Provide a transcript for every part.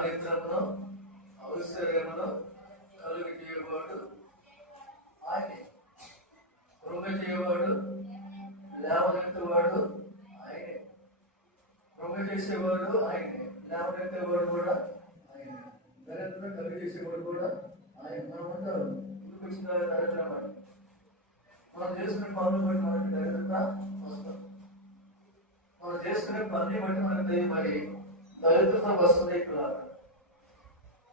దారిద్రమును ఔశ్వర్యమును కలుగు చేయవాడు ఆయనే. కృంగ చేయవాడు లేవనెత్తేవాడు ఆయనే. కృంగ చేసేవాడు ఆయనే, లేవనెత్తేవాడు కూడా ఆయనే, దరిద్రం కలుగు చేసేవాడు కూడా ఆయన. మనం ఉంటారు ఇంటికి వచ్చిన దరిద్రం అని మనం చేసుకునే పనులు బట్టి మనకి దరిద్రత వస్తాం. మనం చేసుకునే పని బట్టి మనకి మరి దరిద్రత వస్తుంది. ఇక్కడ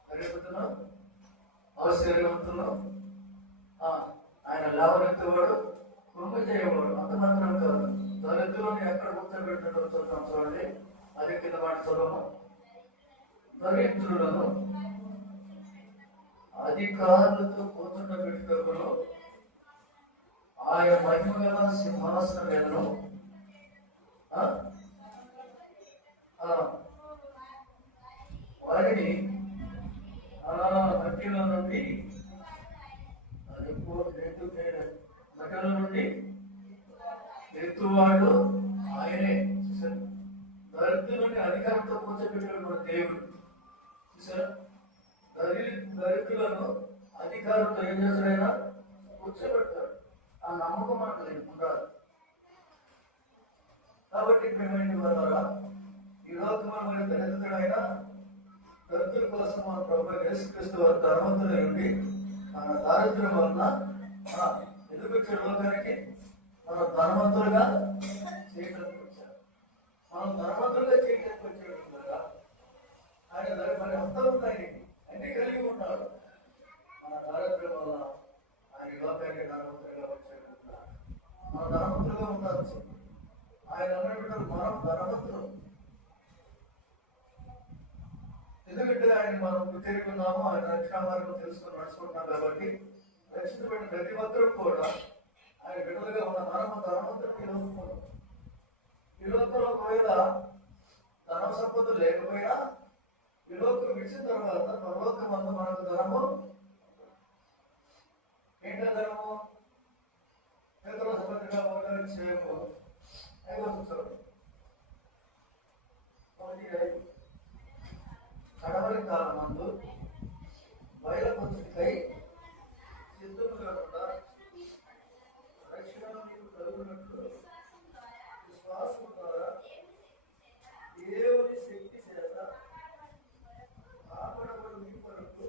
దరిద్రతను ఔశ్వర్యవంతులు ఆయన లేవనెత్తేవాడు కృప చేయవాడు. అంత మాత్రం కాదు, దరిద్రులను ఎక్కడ కూర్చోబెట్టినట్టు చూద్దాం చూడండి. అది కింద మాట చదవము. దరిద్రులను అధికారులతో కూర్చుండబెట్టుటకును ఆయన మహిమ గల సింహాసనం మీదను వారిని మట్టిలో నుండి మట్టిలో నుండి ఎత్తువాడు ఆయనే. దరిద్రులని అధికారంతో కూర్చోబెట్టాడు మన దేవుడు. చూసారా, దరిద్రులను అధికారంతో ఏం చేస్తాడైనా కూర్చోబెడతాడు. ఆ నమ్మకం మనకు ఉండాలి. కాబట్టి ప్రేమైన ద్వారా ఈ లోకమైన దరిద్రుడైనా దరిద్రుల కోసం మన ప్రభు యేసుక్రీస్తు వారు ధనవంతులై ఉండి మన దారిద్ర్యం వలన ఎందుకు వచ్చాడు లోకానికి? మనం ధనవంతులుగా చేయడానికి వచ్చాడు. మనం ధనవంతులుగా చేయడానికి వచ్చాడు కదా. ఆయన మరి అంతా ఉన్నాయి, అన్ని కలిగి ఉన్నాడు. మన దారిద్ర్యం వల్ల ఆయన లోకానికి ధనవంతులుగా వచ్చాడు. మనం ధనవంతులుగా ఉండవచ్చు. ఆయన అన్నట్టు మనం ధనవంతులు. ఎందుకంటే ఆయన మనం తిరుగున్నాము, ఆయన రక్షణ మార్గం తెలుసుకొని నడుచుకుంటున్నాం. కాబట్టి రక్షించబడిన ప్రతి ఒక్కరూ కూడా ఆయన బిడ్డలుగా ఉన్న మనము ధనవంతుడికి లోపుకున్నాం. ఈ లోకంలో ఒకవేళ ధన సంపద లేకపోయినా ఈ లోకం విడిచిన తర్వాత పరలోకం వల్ల మనకు ధనము ఏంటో ధనము పేదల సమర్థంగా ఉండడం చేయము. 5వ వచనం కడవరి కాలమందు బయలుపరచుటకై సిద్ధముగా ఉన్న రక్షణ మీకు కలుగునట్లు విశ్వాసము ద్వారా దేవుని శక్తి చేత కాపాడబడు మీ కొరకు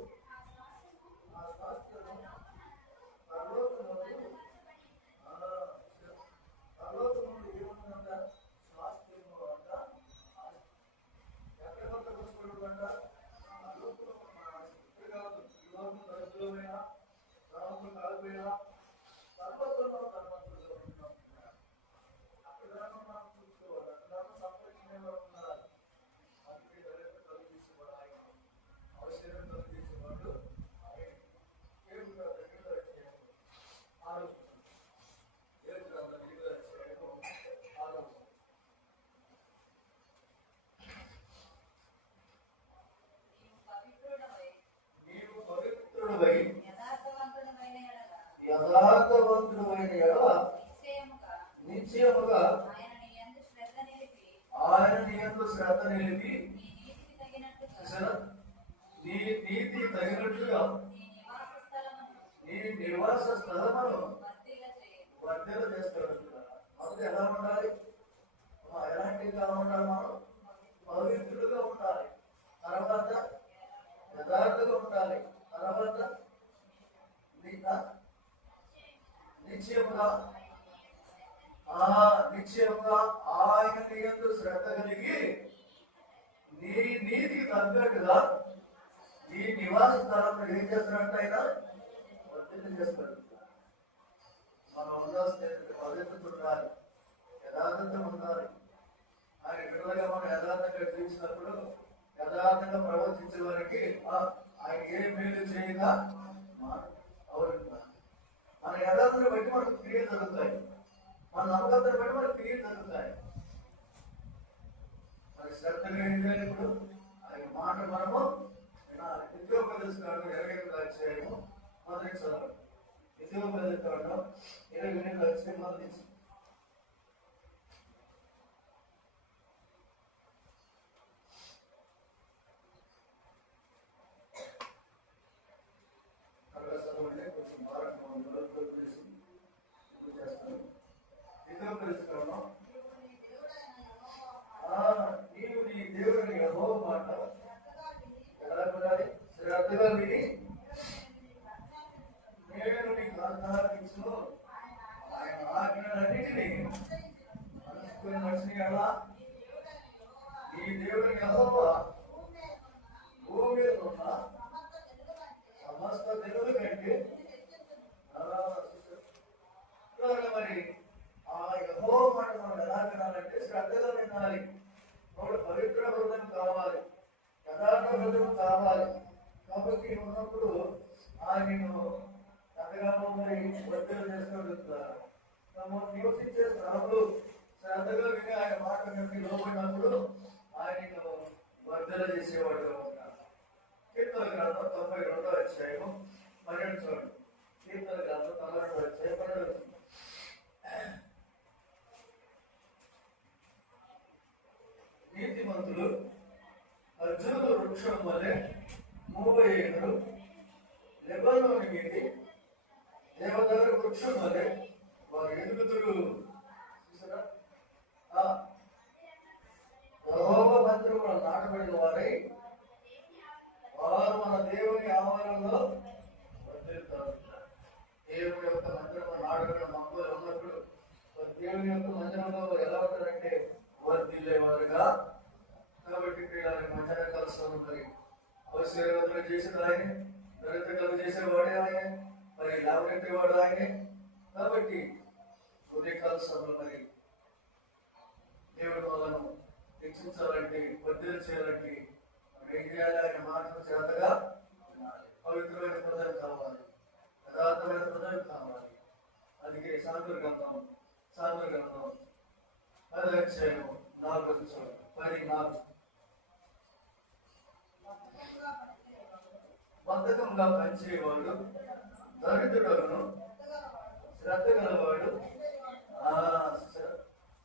ఆ శాస్త్రము పరలోకమందు ఏముందంట? శాస్త్రము అంట. ఎక్కడ కొత్తకొచ్చుకోవడం అంట? దరిద్రమైన ధనవంతులు కాకపోయినా సర్వత్వంలో ధనవంతులుగా ఉంటున్నాం. అక్కడ మనం చూసుకోవాలి. అక్కడ సంరక్షణ ఉన్నారు. అందుకే దరిద్రం కలిగేసేవాడు ఆయన, అవసరం కలిగేసేవాడు ఆయన. దేవుడు దగ్గర చేయము ఆలోచన, దేవుడు దగ్గర చేయము ఆలోచన. యథార్థవంతుడైన ఎడల నిశ్చయముగా ఆయన నీ యందు శ్రద్ధ నిలిపి నీ నీతికి తగినట్లుగా నీ నివాస స్థలమును వర్ధిల్ల చేస్తాడు. అందుకు ఎలా ఉండాలి? ఎలాంటిగా ఉండాలి? మనం పవిత్రులుగా ఉండాలి. తర్వాత యథార్థంగా ఉండాలి. తర్వాత నిశ్చయముగా ఆయన నీ యందు శ్రద్ధ కలిగి నీ నీతికి తగ్గట్టుగా నీ నివాస స్థలంలో ఏం చేస్తున్నట్టు ఆయన వర్ధిల్ల చేస్తాడు. మనం ఉండాల్సిన పవిత్రత ఉండాలి, యథార్థత ఉండాలి. ఆయన బిడ్డలుగా మనం యథార్థంగా జీవించినప్పుడు, యథార్థంగా ప్రవర్తించే వారికి ఆయన ఏ మేలు చేయగా మన యథార్థను బట్టి మనకు క్రియలు జరుగుతాయి. మన నమ్మకతను బట్టి మనకు క్రియలు జరుగుతాయి. మరి శ్రద్ధగా ఏం చేయాలి? ఇప్పుడు ఆయన మాట మనము విద్యోపదేశకాండం 28వ అధ్యాయము మొదటి చదవండి. విద్యోపదేశకాండం 28వ అధ్యాయం మొదటి. యెహోవా మాట ఎలా వినాలి? శ్రద్ధగా విని నేను నీకు ఆజ్ఞాపించును ఆయన ఆజ్ఞలన్నిటినీ అనుసరించి నడిచిన ఎలా ఈ దేవుని యెహోవా భూమి మీద ఉన్న సమస్త దేవుల కంటే మరి ఆ యెహోవా మాట మనం ఎలా వినాలంటే శ్రద్ధగా వినాలి. వాడు పవిత్ర హృదయం కావాలి, యథార్థ హృదయం కావాలి. కాబట్టి ఉన్నప్పుడు ఆయనను ఎంతగానో మరి వర్ధలు చేసుకోగలుగుతారు. నివసించే స్థలంలో శ్రద్ధగా విని ఆయన మాట విని లోబడినప్పుడు ఆయనను వర్ధలు చేసేవాడుగా ఉన్నారు. కీర్తన గ్రంథం 92వ అధ్యాయం 12 చూడండి. కీర్తన గ్రంథం 92వ అధ్యాయం 12. నీతిమంతులు ఖర్జూర వృక్షం వలె మూవయ్యేరు, లెబానోను మీది దేవదారు వృక్షం వలె వారు ఎదుగుతురు. చూసారా? యెహోవా మందిరములో నాటబడిన వారై వారు మన దేవుని ఆవరణలో వర్ధిల్లుతారు. దేవుని యొక్క మందిరంలో నాటబడిన మొక్కలు ఉన్నప్పుడు దేవుని యొక్క మందిరంలో ఎలా ఉంటారంటే వర్ధిల్లేవారుగా. కాబట్టి మధ్యాహ్నకాల సమయం మరి అవసరం చేసిన ఆయనే, దరిద్రకాలు చేసేవాడే ఆయనే, మరి లాభెట్టేవాడు ఆయనే. కాబట్టి ఉదయకాల సమయంలో మరి దేవుడి వాళ్ళను హెచ్చించాలంటే వర్ధలు చేయాలంటే ఏం చేయాలి? ఆయన మాటలు చేతగా పవిత్రమైన హృదయం కావాలి, యథార్థమైన హృదయం కావాలి. అందుకే సాంద్ర గ్రంథం 10వ అధ్యాయం 4వ వచనం 14. బద్ధకంగా పనిచేయవాడు దరిద్రుడును, శ్రద్ధ గలవాడు.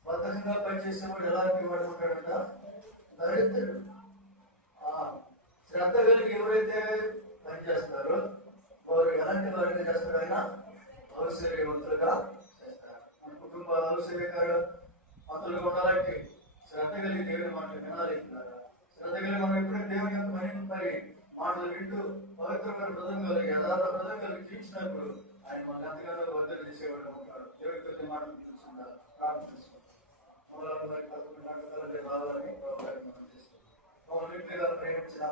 బద్ధకంగా పనిచేసేవాడు ఎలాంటి వాడు ఉంటాడంట? దరిద్రుడు. శ్రద్ధ కలిగి ఎవరైతే పనిచేస్తారో వారు ఎలాంటి వారిగా చేస్తారు? ఆయన ఔశ్వర్యవంతులుగా చేస్తారు. మన కుటుంబాలు ఔశ్వర్యవంతులుగా ఉండాలంటే శ్రద్ధ కలిగి దేవుని మాటలు వినాలి. శ్రద్ధ కలిగి మనం ఎప్పుడైతే దేవుని యొక్క మరి మాటలు వింటూ పవిత్రమైన హృదయం కలిగి యథార్థ హృదయం కలిగి జీవించినప్పుడు ఆయన మనకు ఎంతగానో వర్ధలు చేసేవాడు ఉంటాడు. దేవుడి కొద్ది మాటలు తెలుసుకుందా ప్రార్థన చేసుకుంటాం. రావాలని మనం చేస్తాం. మమ్మల్ని ప్రేమించిన